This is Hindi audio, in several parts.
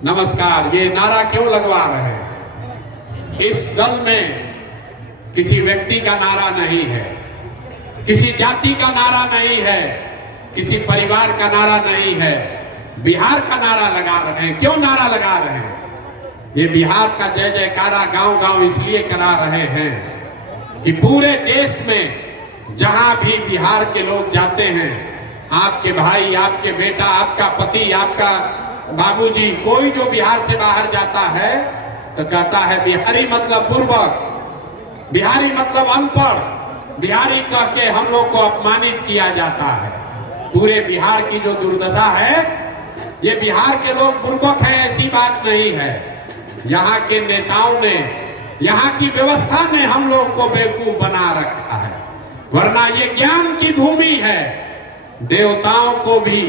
नमस्कार। ये नारा क्यों लगवा रहे हैं? इस दल में किसी व्यक्ति का नारा नहीं है, किसी जाति का नारा नहीं है, किसी परिवार का नारा नहीं है, बिहार का नारा लगा रहे हैं। क्यों नारा लगा रहे हैं? ये बिहार का जय जयकारा गांव गांव इसलिए करा रहे हैं कि पूरे देश में जहां भी बिहार के लोग जाते हैं, आपके भाई, आपके बेटा, आपका पति, आपका बाबूजी, कोई जो बिहार से बाहर जाता है तो कहता है बिहारी मतलब बुर्बक, बिहारी मतलब अनपढ़, बिहारी कह के हम लोग को अपमानित किया जाता है। पूरे बिहार की जो दुर्दशा है, ये बिहार के लोग बुर्बक है ऐसी बात नहीं है। यहाँ के नेताओं ने, यहाँ की व्यवस्था ने हम लोग को बेवकूफ बना रखा है, वरना ये ज्ञान की भूमि है। देवताओं को भी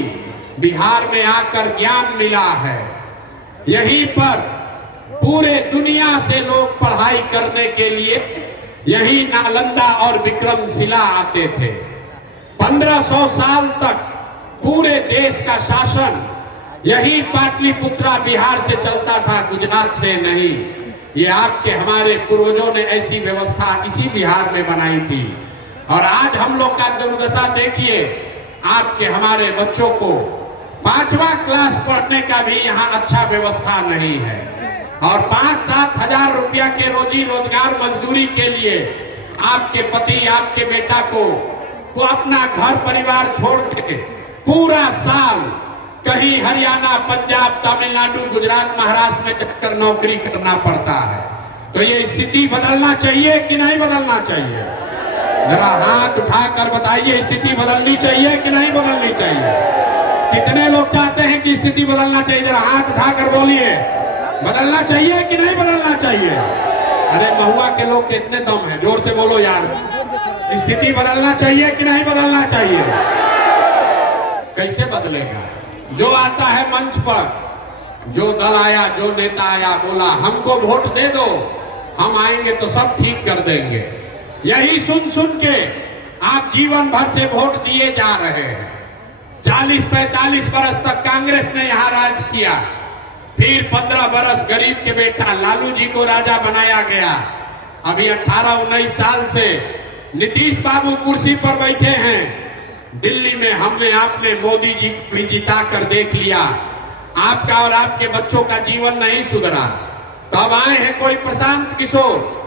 बिहार में आकर ज्ञान मिला है। यहीं पर पूरे दुनिया से लोग पढ़ाई करने के लिए यही नालंदा और विक्रमशिला आते थे। 1500 साल तक पूरे देश का शासन यही पाटलिपुत्रा बिहार से चलता था, गुजरात से नहीं। ये आपके हमारे पूर्वजों ने ऐसी व्यवस्था इसी बिहार में बनाई थी। और आज हम लोग का दुर्दशा देखिए, आपके हमारे बच्चों को 5वां क्लास पढ़ने का भी यहाँ अच्छा व्यवस्था नहीं है। और 5-7 हजार रुपया के रोजी रोजगार मजदूरी के लिए आपके पति, आपके बेटा को अपना घर परिवार छोड़ के पूरा साल कहीं हरियाणा, पंजाब, तमिलनाडु, गुजरात, महाराष्ट्र में जाकर नौकरी करना पड़ता है। तो ये स्थिति बदलना चाहिए कि नहीं बदलना चाहिए? जरा हाथ उठाकर बताइए, स्थिति बदलनी चाहिए कि नहीं बदलनी चाहिए? कितने लोग चाहते हैं कि स्थिति बदलना चाहिए? जरा हाथ उठाकर बोलिए, बदलना चाहिए कि नहीं बदलना चाहिए? अरे महुआ के लोग कितने दम है, जोर से बोलो यार। स्थिति बदलना चाहिए कि नहीं बदलना चाहिए? कैसे बदलेगा? जो आता है मंच पर, जो दल आया, जो नेता आया, बोला हमको वोट दे दो, हम आएंगे तो सब ठीक कर देंगे। यही सुन सुन के आप जीवन भर से वोट दिए जा रहे हैं। 40-45 बरस तक कांग्रेस ने यहाँ राज किया, फिर 15 बरस गरीब के बेटा लालू जी को राजा बनाया गया। अभी 18-19 साल से नीतीश बाबू कुर्सी पर बैठे हैं। दिल्ली में हमने, आपने मोदी जी को भी जिता कर देख लिया। आपका और आपके बच्चों का जीवन नहीं सुधरा। तो अब आए हैं कोई प्रशांत किशोर,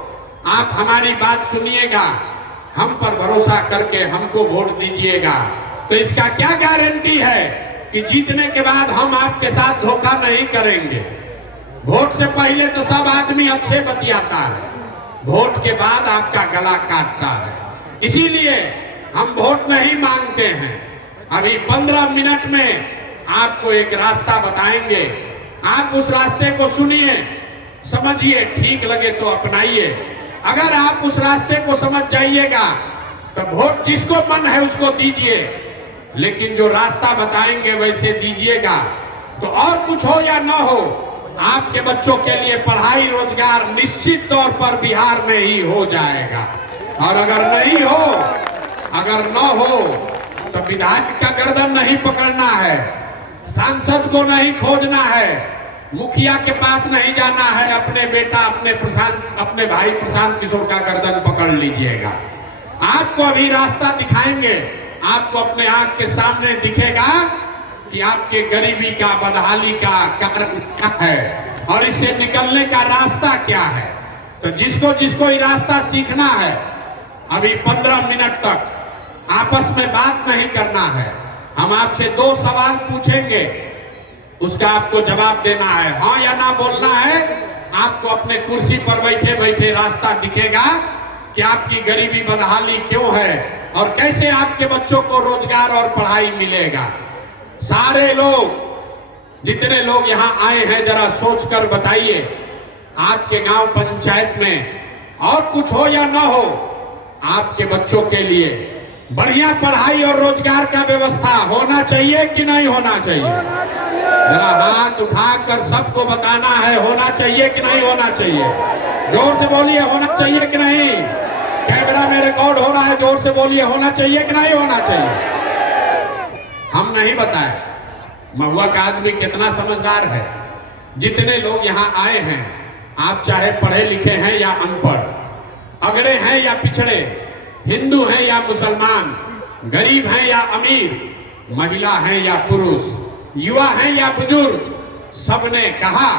आप हमारी बात सुनिएगा, हम पर भरोसा करके हमको वोट दीजिएगा। तो इसका क्या गारंटी है कि जीतने के बाद हम आपके साथ धोखा नहीं करेंगे? वोट से पहले तो सब आदमी अच्छे बतियाता है, वोट के बाद आपका गला काटता है। इसीलिए हम वोट नहीं मांगते हैं। अभी 15 मिनट में आपको एक रास्ता बताएंगे, आप उस रास्ते को सुनिए, समझिए, ठीक लगे तो अपनाइए। अगर आप उस रास्ते को समझ जाइएगा तो वोट जिसको मन है उसको दीजिए, लेकिन जो रास्ता बताएंगे वैसे दीजिएगा। तो और कुछ हो या ना हो, आपके बच्चों के लिए पढ़ाई, रोजगार निश्चित तौर पर बिहार में ही हो जाएगा। और अगर नहीं हो, अगर न हो, तो विधायक का गर्दन नहीं पकड़ना है, सांसद को नहीं खोजना है, मुखिया के पास नहीं जाना है, अपने बेटा, अपने भाई प्रशांत किशोर का गर्दन पकड़ लीजिएगा। आपको अभी रास्ता दिखाएंगे, आपको अपने आंख के सामने दिखेगा कि आपके गरीबी का, बदहाली का कारण क्या है और इससे निकलने का रास्ता क्या है। तो जिसको जिसको ये रास्ता सीखना है, अभी 15 मिनट तक आपस में बात नहीं करना है। हम आपसे 2 सवाल पूछेंगे, उसका आपको जवाब देना है, हाँ या ना बोलना है। आपको अपने कुर्सी पर बैठे बैठे रास्ता दिखेगा कि आपकी गरीबी, बदहाली क्यों है और कैसे आपके बच्चों को रोजगार और पढ़ाई मिलेगा। सारे लोग, जितने लोग यहाँ आए हैं, जरा सोचकर बताइए, आपके गांव पंचायत में और कुछ हो या ना हो, आपके बच्चों के लिए बढ़िया पढ़ाई और रोजगार का व्यवस्था होना चाहिए कि नहीं होना चाहिए? जरा हाथ उठाकर सबको बताना है, होना चाहिए कि नहीं होना चाहिए? जोर से बोलिए, होना चाहिए कि नहीं? कैमरा में रिकॉर्ड हो रहा है, जोर से बोलिए, होना चाहिए कि नहीं होना चाहिए? हम नहीं बताए, महुआ का आदमी कितना समझदार है। जितने लोग यहाँ आए हैं, आप चाहे पढ़े लिखे हैं या अनपढ़, अगड़े हैं या पिछड़े, हिंदू हैं या मुसलमान, गरीब हैं या अमीर, महिला हैं या पुरुष, युवा हैं या बुजुर्ग, सबने कहा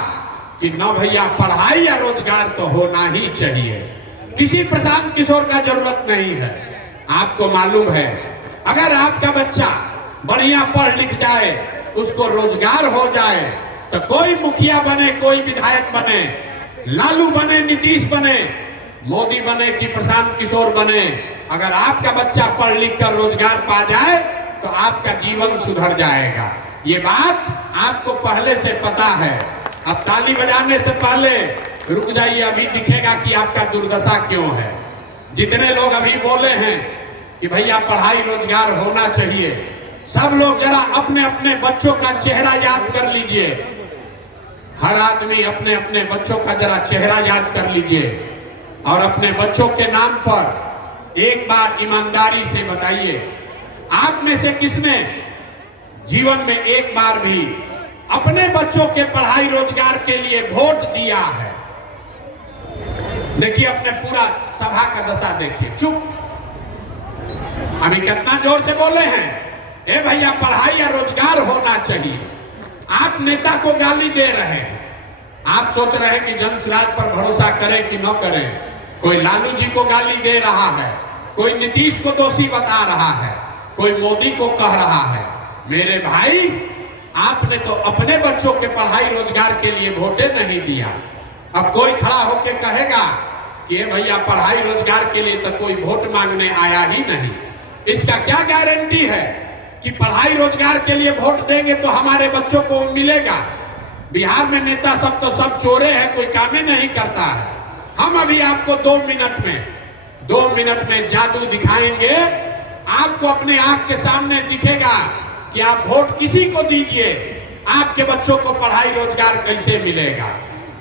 कि न भैया पढ़ाई या रोजगार तो होना ही चाहिए। किसी प्रशांत किशोर का जरूरत नहीं है। आपको मालूम है, अगर आपका बच्चा बढ़िया पढ़ लिख जाए, उसको रोजगार हो जाए, तो कोई मुखिया बने, कोई विधायक बने, लालू बने, नीतीश बने, मोदी बने कि प्रशांत किशोर बने, अगर आपका बच्चा पढ़ लिख कर रोजगार पा जाए तो आपका जीवन सुधर जाएगा। ये बात आपको पहले से पता है। अब ताली बजाने से पहले रुक जाइए, अभी दिखेगा कि आपका दुर्दशा क्यों है। जितने लोग अभी बोले हैं कि भैया पढ़ाई रोजगार होना चाहिए, सब लोग जरा अपने अपने बच्चों का चेहरा याद कर लीजिए। हर आदमी अपने अपने बच्चों का जरा चेहरा याद कर लीजिए और अपने बच्चों के नाम पर एक बार ईमानदारी से बताइए, आप में से किसने जीवन में एक बार भी अपने बच्चों के पढ़ाई रोजगार के लिए वोट दिया है? देखिए, अपने पूरा सभा का दशा देखिए, चुप। अभी कितना जोर से बोले हैं, ए भैया पढ़ाई या रोजगार होना चाहिए। आप नेता को गाली दे रहे हैं। आप सोच रहे हैं कि जनसुराज पर भरोसा करें कि न करें। कोई लालू जी को गाली दे रहा है, कोई नीतीश को दोषी बता रहा है, कोई मोदी को कह रहा है। मेरे भाई, आपने तो अपने बच्चों के पढ़ाई रोजगार के लिए वोटे नहीं दिया। अब कोई खड़ा होके कहेगा कि भैया पढ़ाई रोजगार के लिए तो कोई वोट मांगने आया ही नहीं। इसका क्या गारंटी है कि पढ़ाई रोजगार के लिए वोट देंगे तो हमारे बच्चों को मिलेगा? बिहार में नेता सब तो सब चोरे हैं, कोई काम नहीं करता है। हम अभी आपको 2 मिनट में जादू दिखाएंगे। आपको अपने आंख के सामने दिखेगा कि आप वोट किसी को दीजिए, आपके बच्चों को पढ़ाई रोजगार कैसे मिलेगा।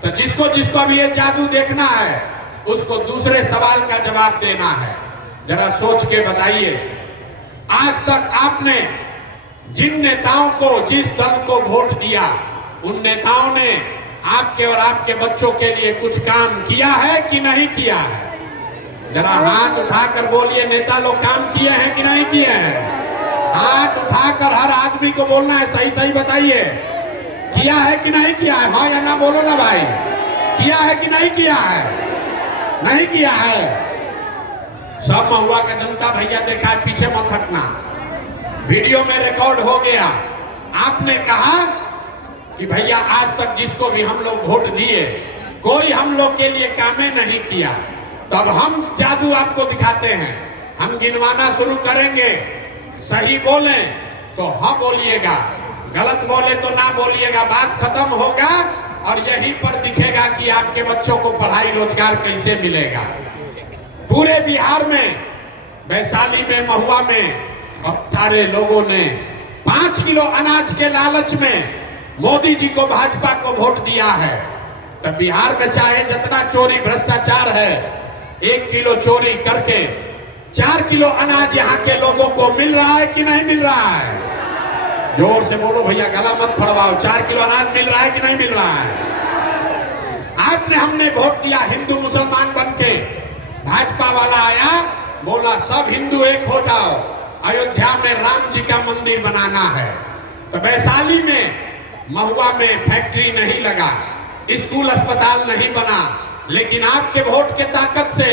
तो जिसको जिसको अभी ये जादू देखना है, उसको दूसरे सवाल का जवाब देना है। जरा सोच के बताइए, आज तक आपने जिन नेताओं को, जिस दल को वोट दिया, उन नेताओं ने आपके और आपके बच्चों के लिए कुछ काम किया है कि नहीं किया है? जरा हाथ उठाकर बोलिए, नेता लोग काम किए हैं कि नहीं किए हैं? हाथ उठाकर हर आदमी को बोलना है, सही सही बताइए, किया है कि नहीं किया है? हाँ या ना बोलो ना भाई, किया है कि नहीं किया है? नहीं किया है। सब महुआ का जनता भैया देखा है, पीछे मत हटना, वीडियो में रिकॉर्ड हो गया। आपने कहा कि भैया आज तक जिसको भी हम लोग वोट दिए, कोई हम लोग के लिए कामे नहीं किया। तब हम जादू आपको दिखाते हैं, हम गिनवाना शुरू करेंगे। सही बोले तो हाँ बोलिएगा, गलत बोले तो ना बोलिएगा। बात खत्म होगा और यहीं पर दिखेगा कि आपके बच्चों को पढ़ाई रोजगार कैसे मिलेगा। पूरे बिहार में, वैशाली में, महुआ में सारे लोगों ने 5 किलो अनाज के लालच में मोदी जी को, भाजपा को वोट दिया है। तो बिहार में चाहे जितना चोरी भ्रष्टाचार है, 1 किलो चोरी करके 4 किलो अनाज यहाँ के लोगों को मिल रहा है कि नहीं मिल रहा है? जोर से बोलो भैया, गला मत फड़वाओ। 4 किलो अनाज मिल रहा है कि नहीं मिल रहा है? आपने, हमने वोट दिया हिंदू मुसलमान बनके। भाजपा वाला आया, बोला सब हिंदू एक हो जाओ, अयोध्या में राम जी का मंदिर बनाना है। तो वैशाली में, महुआ में फैक्ट्री नहीं लगा, स्कूल अस्पताल नहीं बना, लेकिन आपके वोट के ताकत से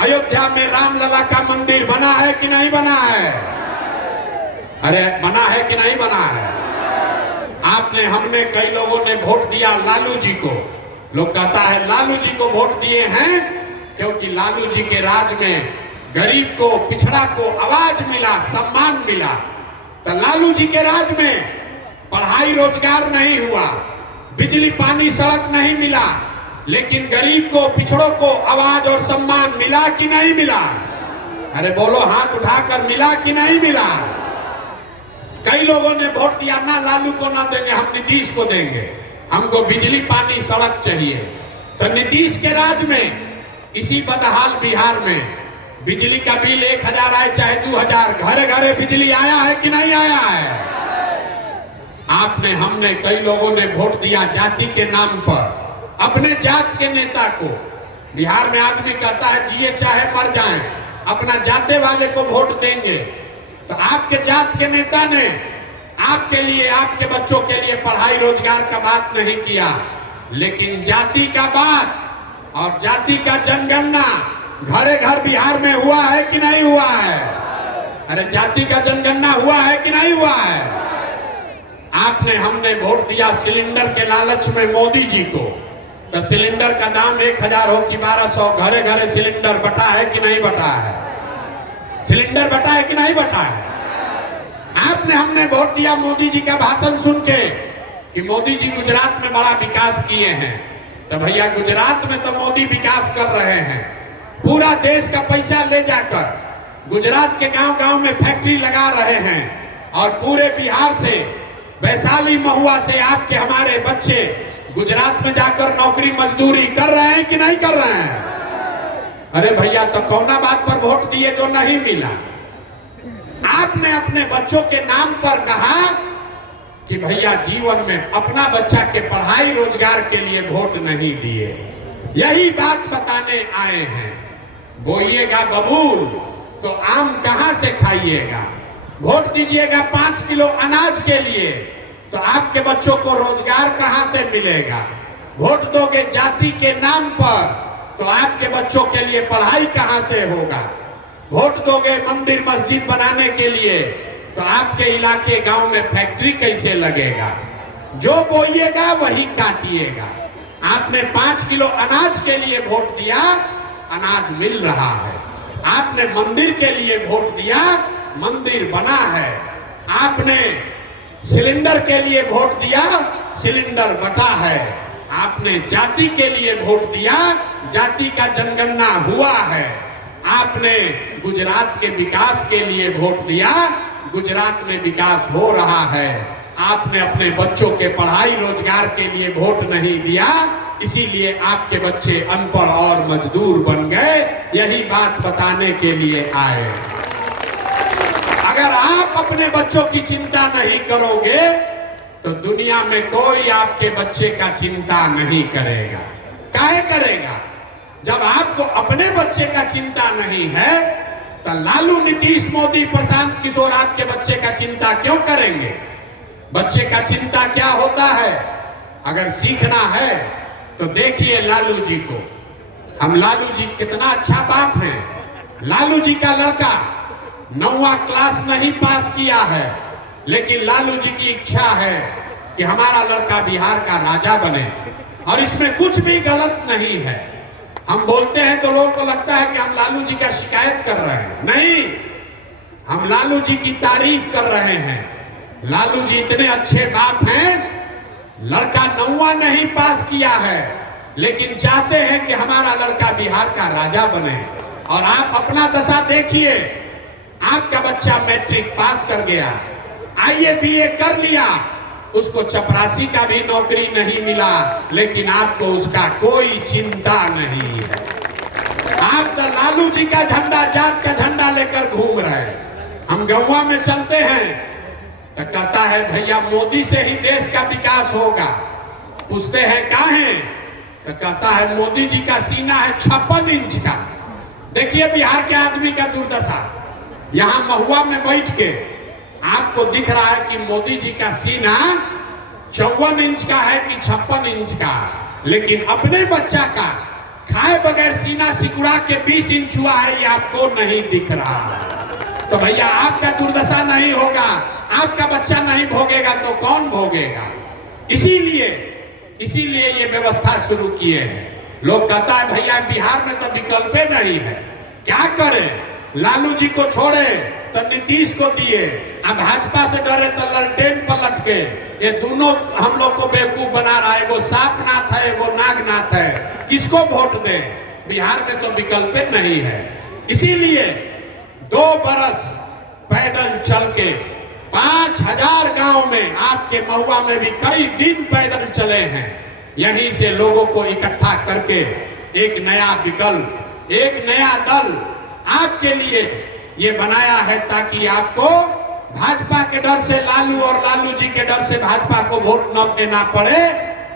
अयोध्या में रामलला का मंदिर बना है कि नहीं बना है? अरे बना है कि नहीं बना है? आपने, हमने, कई लोगों ने वोट दिया लालू जी को। लोग कहता है लालू जी को वोट दिए हैं क्योंकि लालू जी के राज में गरीब को, पिछड़ा को आवाज मिला, सम्मान मिला। तो लालू जी के राज में पढ़ाई रोजगार नहीं हुआ, बिजली पानी सड़क नहीं मिला, लेकिन गरीब को, पिछड़ों को आवाज और सम्मान मिला कि नहीं मिला? अरे बोलो, हाथ उठाकर, मिला कि नहीं मिला? कई लोगों ने वोट दिया, ना लालू को ना देंगे, हम नीतीश को देंगे, हमको बिजली पानी सड़क चाहिए। तो नीतीश के राज में, इसी बदहाल बिहार में बिजली का बिल 1000 आए चाहे 2000, घरे घरे बिजली आया है कि नहीं आया है? आपने हमने कई लोगों ने वोट दिया जाति के नाम पर, अपने जात के नेता को। बिहार में आदमी कहता है जिए चाहे मर जाएं, अपना जाते वाले को वोट देंगे। तो आपके जात के नेता ने आपके लिए, आपके बच्चों के लिए पढ़ाई रोजगार का बात नहीं किया, लेकिन जाति का बात और जाति का जनगणना घरे घर बिहार में हुआ है कि नहीं हुआ है? अरे जाति का जनगणना हुआ है कि नहीं हुआ है? आपने हमने वोट दिया सिलेंडर के लालच में मोदी जी को, तो सिलेंडर का दाम 1000 हो कि 1200, घरे घरे सिलेंडर बटा है कि नहीं बटा है? सिलेंडर बटा है कि नहीं बटा है? आपने हमने वोट दिया मोदी जी का भाषण सुन के कि मोदी जी गुजरात में बड़ा विकास किए हैं। तो भैया गुजरात में तो मोदी विकास कर रहे हैं, पूरा देश का पैसा ले जाकर गुजरात के गांव-गांव में फैक्ट्री लगा रहे हैं, और पूरे बिहार से, वैशाली महुआ से आपके हमारे बच्चे गुजरात में जाकर नौकरी मजदूरी कर रहे हैं कि नहीं कर रहे हैं? अरे भैया तो कौना बात पर वोट दिए जो नहीं मिला? आपने अपने बच्चों के नाम पर कहा कि भैया जीवन में अपना बच्चा के पढ़ाई रोजगार के लिए वोट नहीं दिए। यही बात बताने आए हैं। बोइएगा बबूल तो आम कहां से खाइएगा? वोट दीजिएगा 5 किलो अनाज के लिए, तो आपके बच्चों को रोजगार कहां से मिलेगा? वोट दोगे जाति के नाम पर, तो आपके बच्चों के लिए पढ़ाई कहां से होगा? वोट दोगे मंदिर मस्जिद बनाने के लिए, तो आपके इलाके गांव में फैक्ट्री कैसे लगेगा? जो बोइएगा वही काटिएगा। आपने 5 किलो अनाज के लिए वोट दिया, अनाज मिल रहा है। आपने मंदिर के लिए वोट दिया, मंदिर बना है। आपने सिलेंडर के लिए वोट दिया, सिलेंडर बटा है। आपने जाति के लिए वोट दिया, जाति का जनगणना हुआ है। आपने गुजरात के विकास के लिए वोट दिया, गुजरात में विकास हो रहा है। आपने अपने बच्चों के पढ़ाई रोजगार के लिए वोट नहीं दिया, इसीलिए आपके बच्चे अनपढ़ और मजदूर बन गए। यही बात बताने के लिए आए। अगर आप अपने बच्चों की चिंता नहीं करोगे तो दुनिया में कोई आपके बच्चे का चिंता नहीं करेगा। काहे करेगा? जब आपको अपने बच्चे का चिंता नहीं है तो लालू, नीतीश, मोदी, प्रशांत किशोर आपके बच्चे का चिंता क्यों करेंगे? बच्चे का चिंता क्या होता है? अगर सीखना है तो देखिए लालू जी को। हम लालू जी कितना अच्छा बाप हैं। लालू जी का लड़का 9वां क्लास नहीं पास किया है, लेकिन लालू जी की इच्छा है कि हमारा लड़का बिहार का राजा बने, और इसमें कुछ भी गलत नहीं है। हम बोलते हैं तो लोगों को लगता है कि हम लालू जी का शिकायत कर रहे हैं। नहीं, हम लालू जी की तारीफ कर रहे हैं। लालू जी इतने अच्छे बाप हैं, लड़का 9वां नहीं पास किया है, लेकिन चाहते हैं कि हमारा लड़का बिहार का राजा बने। और आप अपना दशा देखिए, आपका बच्चा मैट्रिक पास कर गया, आईए बीए कर लिया, उसको चपरासी का भी नौकरी नहीं मिला, लेकिन आपको उसका कोई चिंता नहीं है। आप तो लालू जी का झंडा, जात का झंडा लेकर घूम रहे हैं। हम गौवा में चलते हैं तो कहता है भैया मोदी से ही देश का विकास होगा। पूछते हैं कहाँ है? तो कहता है मोदी जी का सीना है 56 इंच का। देखिए बिहार के आदमी का दुर्दशा। यहाँ महुआ में बैठ के आपको दिख रहा है कि मोदी जी का सीना 54 इंच का है कि 56 इंच का, लेकिन अपने बच्चा का खाए बगैर सीना सिकुड़ा के 20 इंच हुआ है, ये आपको नहीं दिख रहा। तो भैया आपका दुर्दशा नहीं होगा, आपका बच्चा नहीं भोगेगा तो कौन भोगेगा? इसीलिए ये व्यवस्था शुरू किए हैं। लोग कहता है भैया बिहार में तो विकल्प नहीं है, क्या करें? लालू जी को छोड़े तो नीतीश को दिए, अब भाजपा से डरे तो ललटेन पलट के। ये दोनों हम लोग को बेवकूफ बना रहा है। वो सांपनाथ है, वो नागनाथ है, किसको वोट दें? बिहार में तो विकल्प नहीं है। इसीलिए 2 बरस पैदल चल के 5000 गांव में, आपके महुआ में भी कई दिन पैदल चले हैं। यहीं से लोगों को इकट्ठा करके एक नया विकल्प, एक नया दल आपके लिए ये बनाया है, ताकि आपको भाजपा के डर से लालू और लालू जी के डर से भाजपा को वोट न देना पड़े,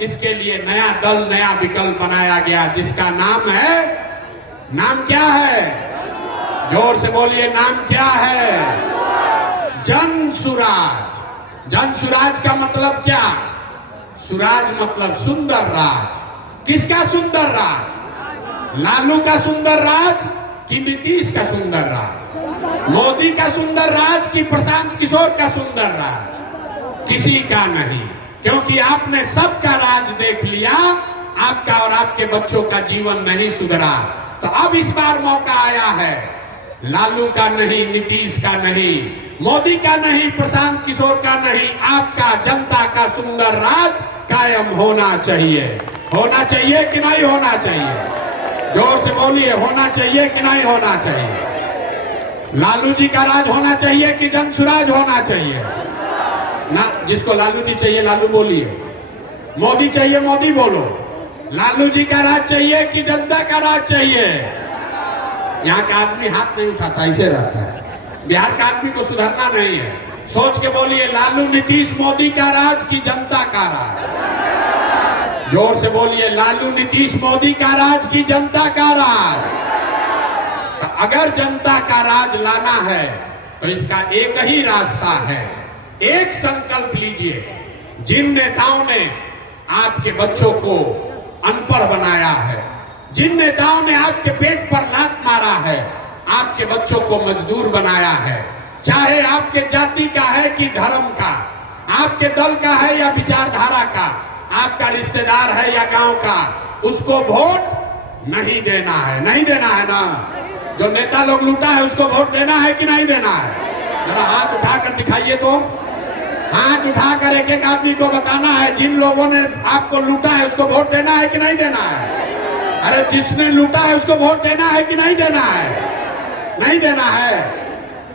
इसके लिए नया दल, नया विकल्प बनाया गया, जिसका नाम है, नाम क्या है? जोर से बोलिए, नाम क्या है? जन सुराज। जन सुराज का मतलब क्या? सुराज मतलब सुंदर राज। किसका सुंदर राज? लालू का सुंदर राज कि नीतीश का सुंदर राज? मोदी का सुंदर राज कि प्रशांत किशोर का सुंदर राज? किसी का नहीं, क्योंकि आपने सबका राज देख लिया, आपका और आपके बच्चों का जीवन नहीं सुधरा। तो अब इस बार मौका आया है, लालू का नहीं, नीतीश का नहीं, मोदी का नहीं, प्रशांत किशोर का नहीं, आपका जनता का सुंदर राज कायम होना चाहिए। होना चाहिए कि नहीं होना चाहिए? जोर से बोलिए, होना चाहिए कि नहीं होना चाहिए? लालू जी का राज होना चाहिए कि जन सुराज होना चाहिए? ना, जिसको लालू जी चाहिए लालू बोलिए, मोदी चाहिए मोदी बोलो। लालू जी का राज चाहिए कि जनता का राज चाहिए? यहाँ का आदमी हाथ नहीं उठाता, ऐसे रहता है। बिहार का आदमी को सुधरना नहीं है। सोच के बोलिए, लालू नीतीश मोदी का राज की जनता का राज? जोर से बोलिए, लालू नीतीश मोदी का राज की जनता का राज? तो अगर जनता का राज लाना है तो इसका एक ही रास्ता है। एक संकल्प लीजिए, जिन नेताओं ने आपके बच्चों को अनपढ़ बनाया है, जिन नेताओं ने आपके पेट पर लात मारा है, आपके बच्चों को मजदूर बनाया है, चाहे आपके जाति का है कि धर्म का, आपके दल का है या विचारधारा का, आपका रिश्तेदार है या गांव का, उसको वोट नहीं देना है। नहीं देना है ना? जो नेता लोग लूटा है उसको वोट देना है कि नहीं देना है? जरा हाथ उठाकर दिखाइए तो। हाथ उठाकर एक एक आदमी को बताना है, जिन लोगों ने आपको लूटा है उसको वोट देना है कि नहीं देना है? अरे जिसने लूटा है उसको वोट देना है कि नहीं देना है? नहीं देना है।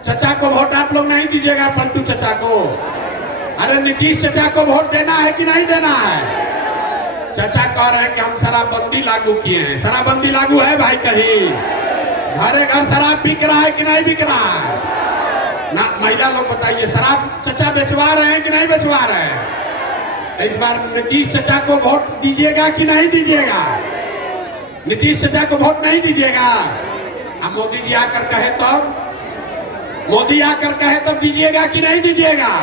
चचा को वोट आप लोग नहीं दीजिएगा, पलटू चचा को। अरे नीतीश चचा को वोट देना है कि नहीं देना है? चचा कह रहे हैं कि हम शराबबंदी लागू किए हैं। शराबबंदी लागू है भाई कहीं? घरे घर शराब बिक रहा है कि नहीं बिक रहा है? ना, महिला लोग बताइए, शराब चचा बेचवा रहे हैं कि नहीं बेचवा रहे हैं? इस बार नीतीश चचा को वोट दीजिएगा कि नहीं दीजिएगा? नीतीश चचा को वोट नहीं दीजिएगा? अब मोदी जी आकर कहे तब, मोदी आकर कहे तब दीजिएगा कि नहीं दीजिएगा?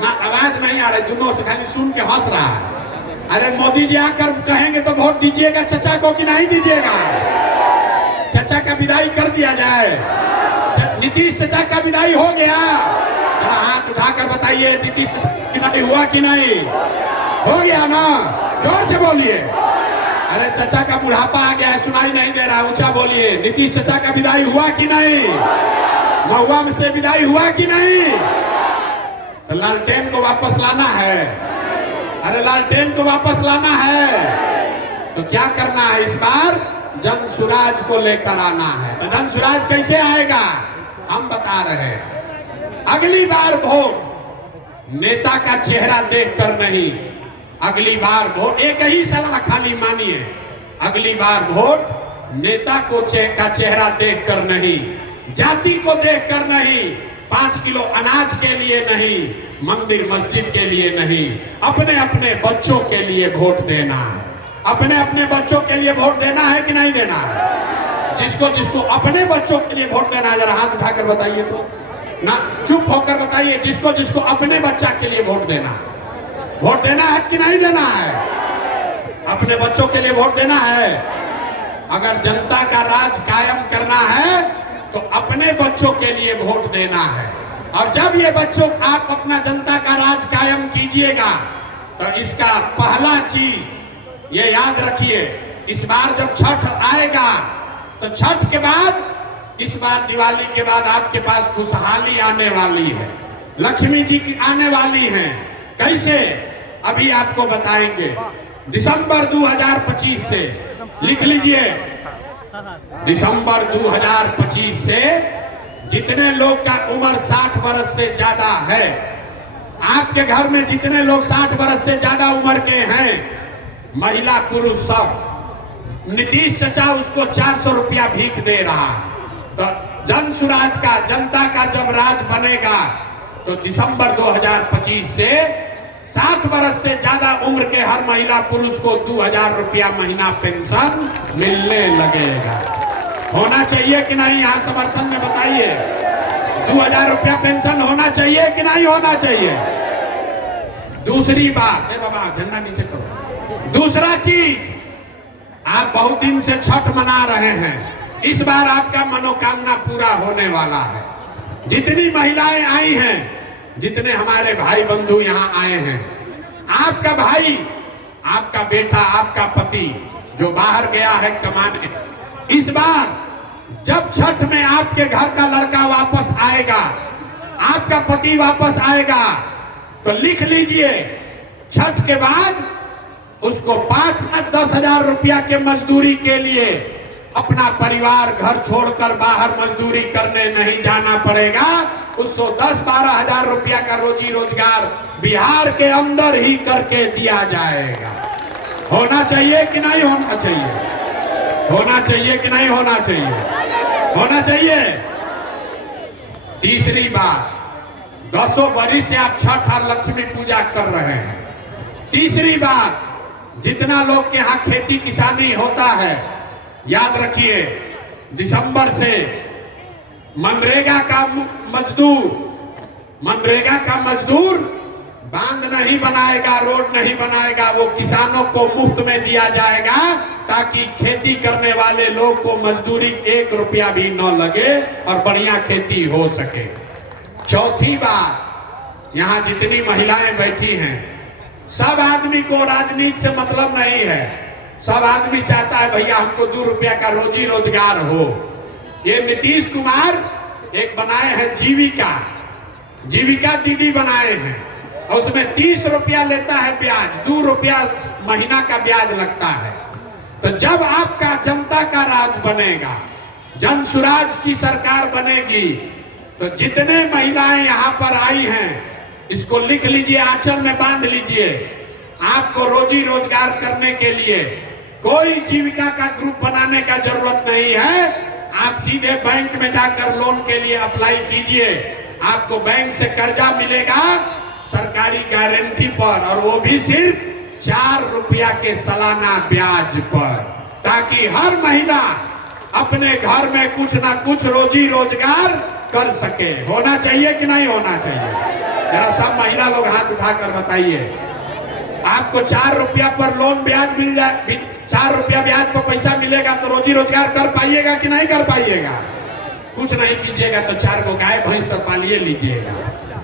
ना, आवाज नहीं आ रही, दोनों से खाली सुन के हंस रहा है। अरे मोदी जी आकर कहेंगे तो वोट दीजिएगा चचा को कि नहीं दीजिएगा? चचा का विदाई कर दिया जाए। नीतीश चचा का विदाई हो गया? जरा हाथ उठाकर बताइए, नीतीश चचा का विदाई हुआ कि नहीं? हो गया ना? जोर से बोलिए। अरे चचा का बुढ़ापा आ गया है, सुनाई नहीं दे रहा, ऊंचा बोलिए। नीतीश चचा का विदाई हुआ कि नहीं? महुआ में से विदाई हुआ कि नहीं? तो लालटेन को वापस लाना है। अरे लालटेन को वापस लाना है तो क्या करना है? इस बार जन सुराज को लेकर आना है। तो जन सुराज कैसे आएगा हम बता रहे हैं। अगली बार वोट नेता का चेहरा देखकर नहीं, अगली बार वोट, एक ही सलाह खाली मानिए, अगली बार वोट नेता को का चेहरा देखकर नहीं, जाति को देखकर नहीं, 5 किलो अनाज के लिए नहीं, मंदिर मस्जिद के लिए नहीं, अपने अपने बच्चों के लिए वोट देना है। अपने अपने बच्चों के लिए वोट देना है कि नहीं देना है? जिसको जिसको अपने बच्चों के लिए वोट देना है जरा हाथ उठाकर बताइए तो। ना, चुप होकर बताइए, जिसको जिसको अपने बच्चा के लिए वोट देना है। वोट देना है कि नहीं देना है? अपने बच्चों के लिए वोट देना है। अगर जनता का राज कायम करना है तो अपने बच्चों के लिए वोट देना है। और जब ये बच्चों आप अपना जनता का राज कायम कीजिएगा तो इसका पहला चीज ये याद रखिए, इस बार जब छठ आएगा तो छठ के बाद, इस बार दिवाली के बाद आपके पास खुशहाली आने वाली है, लक्ष्मी जी की आने वाली है। कैसे? अभी आपको बताएंगे। दिसंबर 2025 से, लिख लीजिए, दिसंबर 2025 से जितने लोग का उम्र 60 वर्ष से ज्यादा है, आपके घर में जितने लोग 60 वर्ष से ज्यादा उम्र के हैं, महिला पुरुष सब, नीतीश चचा उसको 400 रुपया भीख दे रहा। तो जन सुराज का, जनता का जब राज बनेगा तो दिसंबर 2025 से 60 वर्ष से ज्यादा उम्र के हर महिला पुरुष को 2000 रुपया महीना पेंशन मिलने लगेगा। होना चाहिए कि नहीं? यहाँ समर्थन में बताइए। 2000 रुपया पेंशन होना चाहिए कि नहीं होना चाहिए? दूसरी बात, बाबा झंडा नीचे करो। दूसरा चीज, आप बहुत दिन से छठ मना रहे हैं, इस बार आपका मनोकामना पूरा होने वाला है। जितनी महिलाएं आई हैं, जितने हमारे भाई बंधु यहाँ आए हैं, आपका भाई, आपका बेटा, आपका पति जो बाहर गया है कमाने, इस बार जब छठ में आपके घर का लड़का वापस आएगा, आपका पति वापस आएगा, तो लिख लीजिए छठ के बाद उसको 5 से 10 हजार रुपया के मजदूरी के लिए अपना परिवार घर छोड़कर बाहर मजदूरी करने नहीं जाना पड़ेगा। उसको 10-12 हजार रुपया का रोजी रोजगार बिहार के अंदर ही करके दिया जाएगा। होना चाहिए कि नहीं होना चाहिए? होना चाहिए कि नहीं होना चाहिए? होना चाहिए। तीसरी बात, 10 वर्ष से आप छठ और लक्ष्मी पूजा कर रहे हैं। तीसरी बात, जितना लोग के यहाँ खेती किसानी होता है, याद रखिए दिसंबर से मनरेगा का मजदूर बांध नहीं बनाएगा, रोड नहीं बनाएगा, वो किसानों को मुफ्त में दिया जाएगा ताकि खेती करने वाले लोग को मजदूरी 1 रुपया भी न लगे और बढ़िया खेती हो सके। चौथी बात, यहाँ जितनी महिलाएं बैठी हैं, सब आदमी को राजनीति से मतलब नहीं है। सब आदमी चाहता है भैया हमको 2 रुपया का रोजी रोजगार हो। ये नीतीश कुमार एक बनाए हैं जीविका दीदी बनाए हैं, और उसमें 30 रुपया लेता है ब्याज, 2 रुपया महीना का ब्याज लगता है। तो जब आपका जनता का राज बनेगा, जन सुराज की सरकार बनेगी, तो जितने महिलाएं यहाँ पर आई हैं, इसको लिख लीजिए, आंचल में बांध लीजिए। आपको रोजी रोजगार करने के लिए कोई जीविका का ग्रुप बनाने का जरूरत नहीं है। आप सीधे बैंक में जाकर लोन के लिए अप्लाई कीजिए, आपको बैंक से कर्जा मिलेगा सरकारी गारंटी पर, और वो भी सिर्फ 4 रुपया के सालाना ब्याज पर, ताकि हर महिला अपने घर में कुछ ना कुछ रोजी रोजगार कर सके। होना चाहिए कि नहीं होना चाहिए? जरा सब महिला लोग हाथ उठाकर बताइए। आपको 4 रुपया पर लोन ब्याज मिल जाए, 4 रुपया ब्याज पर पैसा मिलेगा, तो रोजी रोजगार कर पाइएगा कि नहीं कर पाइएगा? कुछ नहीं कीजिएगा तो 4 को गाय भैंस तो पालिए लीजिएगा।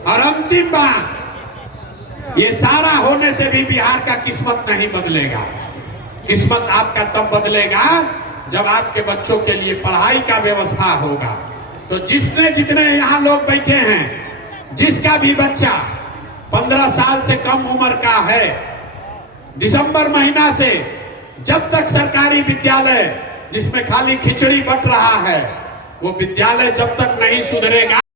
और अंतिम बात, ये सारा होने से भी बिहार का किस्मत नहीं बदलेगा। किस्मत आपका तब बदलेगा जब आपके बच्चों के लिए पढ़ाई का व्यवस्था होगा। तो जितने यहाँ लोग बैठे हैं, जिसका भी बच्चा 15 साल से कम उम्र का है, दिसंबर महीना से जब तक सरकारी विद्यालय जिसमें खाली खिचड़ी बट रहा है, वो विद्यालय जब तक नहीं सुधरेगा